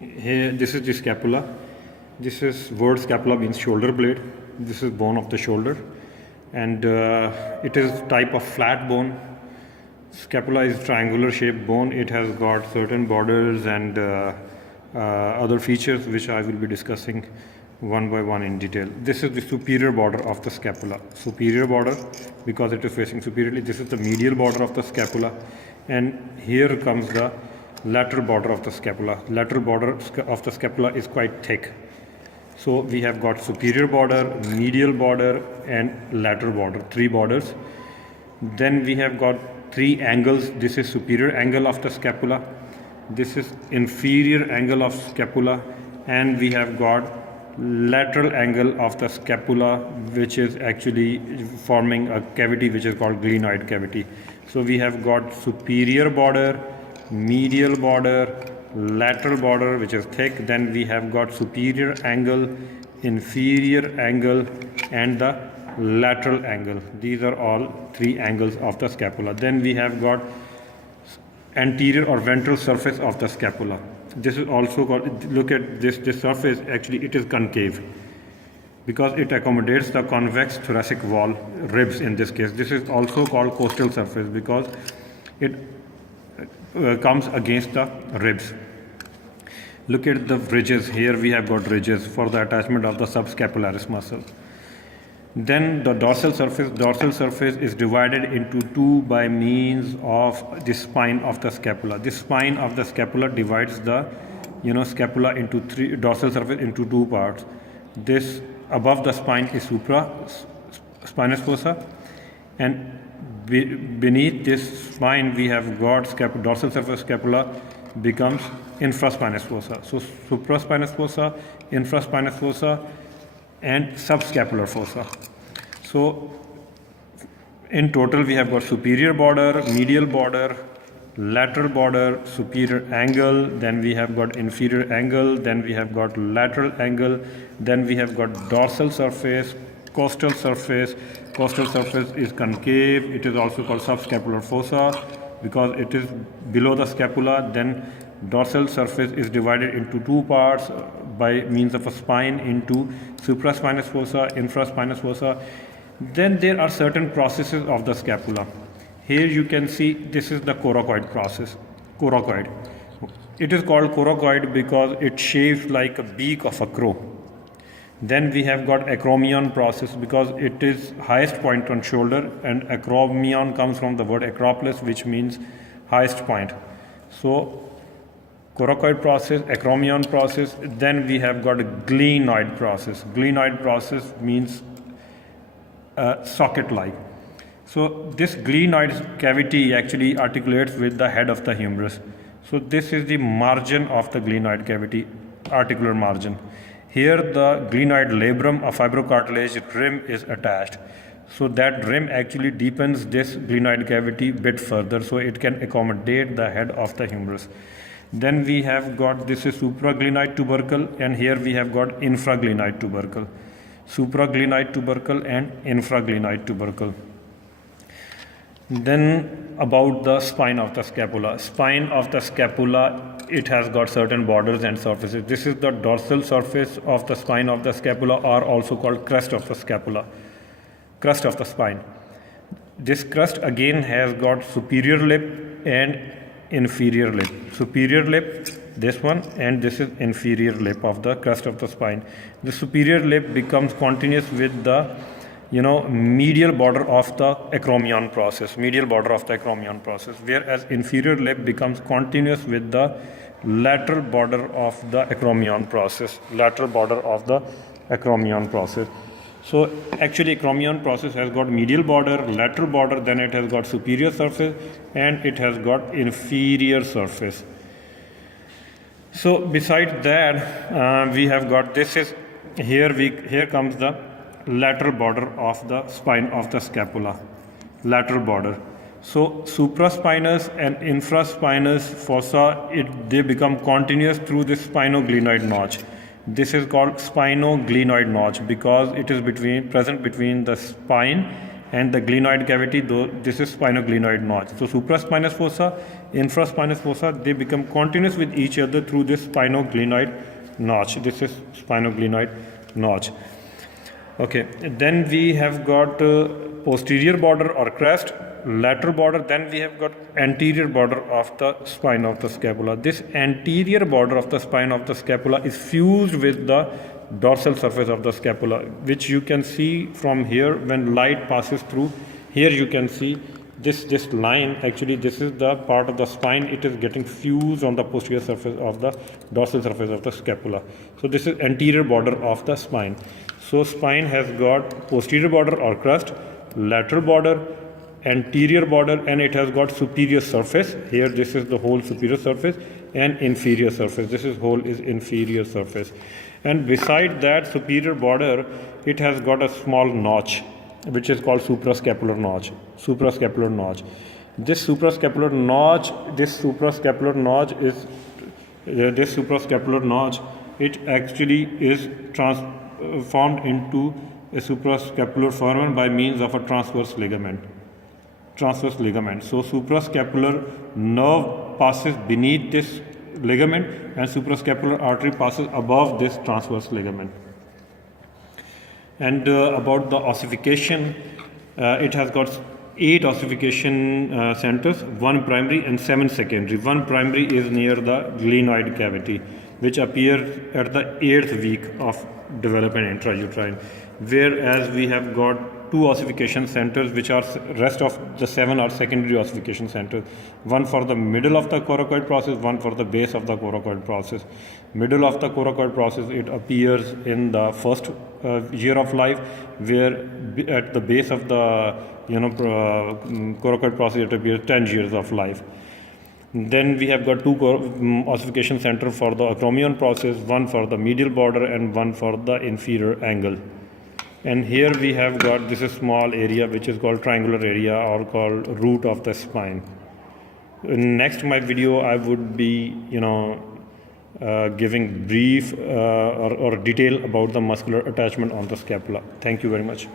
Here, this is the scapula. This is word scapula means shoulder blade. This is bone of the shoulder, and it is type of flat bone. Scapula is triangular shaped bone. It has got certain borders and other features which I will be discussing one by one in detail. This is the superior border of the scapula. Superior border because it is facing superiorly. This is the medial border of the scapula, and here comes the lateral border of the scapula. Lateral border of the scapula is quite thick. So we have got superior border, medial border and lateral border, three borders. Then we have got three angles. This is superior angle of the scapula. This is inferior angle of scapula, and we have got lateral angle of the scapula, which is actually forming a cavity which is called glenoid cavity. So we have got superior border, medial border, lateral border which is thick. Then we have got superior angle, inferior angle and the lateral angle. These are all three angles of the scapula. Then we have got anterior or ventral surface of the scapula. This is also called, look at this surface, actually it is concave because it accommodates the convex thoracic wall, ribs in this case. This is also called costal surface because it comes against the ribs. Look at the ridges. Here we have got ridges for the attachment of the subscapularis muscle. Then the dorsal surface is divided into two by means of the spine of the scapula. This spine of the scapula divides the scapula into three, dorsal surface into two parts. This above the spine is supraspinous fossa, and beneath this spine we have got dorsal surface scapula becomes infraspinous fossa. So supraspinous fossa, infraspinous fossa and subscapular fossa. So in total we have got superior border, medial border, lateral border, superior angle, then we have got inferior angle, then we have got lateral angle, then we have got dorsal surface, costal surface. Costal surface is concave. It is also called subscapular fossa because it is below the scapula. Then dorsal surface is divided into two parts by means of a spine into supraspinous fossa, infraspinous fossa. Then there are certain processes of the scapula. Here you can see this is the coracoid process. Coracoid. It is called coracoid because it shapes like a beak of a crow. Then we have got acromion process because it is highest point on shoulder, and acromion comes from the word acropolis, which means highest point. So coracoid process, acromion process. Then we have got a glenoid process. Glenoid process means socket-like. So this glenoid cavity actually articulates with the head of the humerus. So this is the margin of the glenoid cavity, articular margin. Here the glenoid labrum, a fibrocartilage rim, is attached. So that rim actually deepens this glenoid cavity bit further so it can accommodate the head of the humerus. Then we have got, this is supraglenoid tubercle, and here we have got infraglenoid tubercle. Supraglenoid tubercle and infraglenoid tubercle. Then about the spine of the scapula. Spine of the scapula, it has got certain borders and surfaces. This is the dorsal surface of the spine of the scapula, or also called crest of the scapula, crest of the spine. This crest again has got superior lip and inferior lip. Superior lip, this one, and this is inferior lip of the crest of the spine. The superior lip becomes continuous with the medial border of the acromion process, whereas inferior lip becomes continuous with the lateral border of the acromion process, So actually acromion process has got medial border, lateral border, then it has got superior surface and it has got inferior surface. So besides that, we have got, this is, here comes the lateral border of the spine of the scapula, lateral border. So supraspinous and infraspinous fossa, they become continuous through this spinoglenoid notch. This is called spinoglenoid notch because it is present between the spine and the glenoid cavity, though this is sphenoglenoid notch. So supraspinous fossa, infraspinous fossa, they become continuous with each other through this sphenoglenoid notch. This is sphenoglenoid notch. Okay, then we have got posterior border or crest, lateral border, then we have got anterior border of the spine of the scapula. This anterior border of the spine of the scapula is fused with the dorsal surface of the scapula, which you can see from here when light passes through. Here you can see this line, actually this is the part of the spine, it is getting fused on the posterior surface of the dorsal surface of the scapula. So this is anterior border of the spine. So spine has got posterior border or crust, lateral border, anterior border, and it has got superior surface. Here this is the whole superior surface, and inferior surface. This is whole is inferior surface. And beside that superior border, it has got a small notch, which is called suprascapular notch. Suprascapular notch. This suprascapular notch, it actually is transformed into a suprascapular foramen by means of a transverse ligament. So suprascapular nerve passes beneath this ligament, and suprascapular artery passes above this transverse ligament. And about the ossification, it has got 8 ossification centers, 1 primary and 7 secondary. 1 primary is near the glenoid cavity, which appears at the 8th week of development intrauterine, whereas we have got 2 ossification centers, which are rest of the 7 are secondary ossification centers. One for the middle of the coracoid process, one for the base of the coracoid process. Middle of the coracoid process, it appears in the first year of life, where at the base of the coracoid process, it appears 10 years of life. Then we have got 2 ossification centers for the acromion process, one for the medial border and one for the inferior angle. And here we have got this small area which is called triangular area or called root of the spine. In next my video I would be giving brief or detail about the muscular attachment on the scapula. Thank you very much.